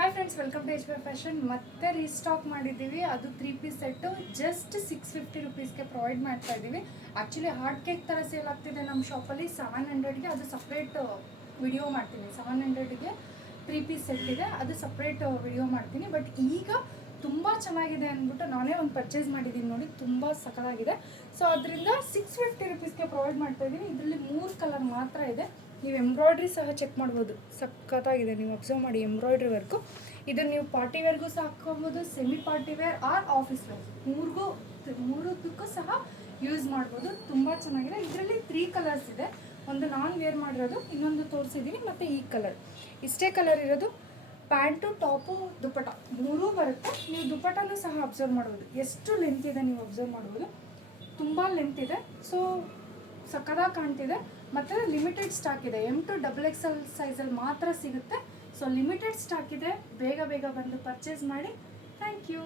Hi friends, welcome to HY fashion. ಮತ್ತೆ restock ಮಾಡಿದ್ದೀವಿ. ಅದು 3 ಪೀಸ್ ಸೆಟ್ಟು ಜಸ್ಟ್ 650 ರುಪೀಸ್ಗೆ ಪ್ರೊವೈಡ್ ಮಾಡ್ತಾ ಇದ್ದೀವಿ. ಆ್ಯಕ್ಚುಲಿ ಹಾರ್ಟ್ ಕೇಕ್ ಥರ ಸೇಲ್ ಆಗ್ತಿದೆ ನಮ್ಮ ಶಾಪಲ್ಲಿ 700ಗೆ. ಅದು ಸಪ್ರೇಟ್ ವಿಡಿಯೋ ಮಾಡ್ತೀನಿ. 700ಗೆ 3 ಪೀಸ್ ಸೆಟ್ ಇದೆ, ಅದು ಸಪ್ರೇಟ್ ವಿಡಿಯೋ ಮಾಡ್ತೀನಿ. ಬಟ್ ಈಗ ತುಂಬ ಚೆನ್ನಾಗಿದೆ ಅಂದ್ಬಿಟ್ಟು ನಾನೇ ಒಂದು ಪರ್ಚೇಸ್ ಮಾಡಿದ್ದೀನಿ ನೋಡಿ, ತುಂಬ ಸಕ್ಕತ್ತಾಗಿದೆ. ಸೊ ಅದರಿಂದ 650 ರುಪೀಸ್ಗೆ ಪ್ರೊವೈಡ್ ಮಾಡ್ತಾ ಇದ್ದೀನಿ. ಇದರಲ್ಲಿ 3 ಕಲರ್ ಮಾತ್ರ ಇದೆ. ನೀವು ಎಂಬ್ರಾಯ್ಡ್ರಿ ಸಹ ಚೆಕ್ ಮಾಡ್ಬೋದು, ಸಕ್ಕತ್ತಾಗಿದೆ. ನೀವು ಅಬ್ಸರ್ವ್ ಮಾಡಿ ಎಂಬ್ರಾಯ್ಡ್ರಿ ವರ್ಕು. ಇದು ನೀವು ಪಾರ್ಟಿ ವೇರ್ಗೂ ಸಹ ಹಾಕ್ಕೋಬೋದು, semi party wear or office wear ಮೂರಕ್ಕೂ ಸಹ ಯೂಸ್ ಮಾಡ್ಬೋದು. ತುಂಬ ಚೆನ್ನಾಗಿದೆ. ಇದರಲ್ಲಿ 3 ಕಲರ್ಸ್ ಇದೆ. ಒಂದು ನಾನು ವೇರ್ ಮಾಡಿರೋದು, ಇನ್ನೊಂದು ತೋರಿಸಿದ್ದೀನಿ, ಮತ್ತು ಈ ಕಲರ್. ಇಷ್ಟೇ ಕಲರ್ ಇರೋದು. ಪ್ಯಾಂಟು, ಟಾಪು, ದುಪ್ಪಟ ಮೂರೂ ಬರುತ್ತೆ. ನೀವು ದುಪ್ಪಟನೂ ಸಹ ಅಬ್ಸರ್ವ್ ಮಾಡ್ಬೋದು, ಎಷ್ಟು ಲೆಂತ್ ಇದೆ ನೀವು ಅಬ್ಸರ್ವ್ ಮಾಡ್ಬೋದು. ತುಂಬ ಲೆಂತ್ ಇದೆ. ಸೊ ಸಕ್ಕದಾಗಿ ಕಾಣ್ತಿದೆ. ಮತ್ತು ಲಿಮಿಟೆಡ್ ಸ್ಟಾಕ್ ಇದೆ. M to XXL ಸೈಜಲ್ಲಿ ಮಾತ್ರ ಸಿಗುತ್ತೆ. ಸೊ ಲಿಮಿಟೆಡ್ ಸ್ಟಾಕ್ ಇದೆ. ಬೇಗ ಬಂದು ಪರ್ಚೇಸ್ ಮಾಡಿ. Thank you.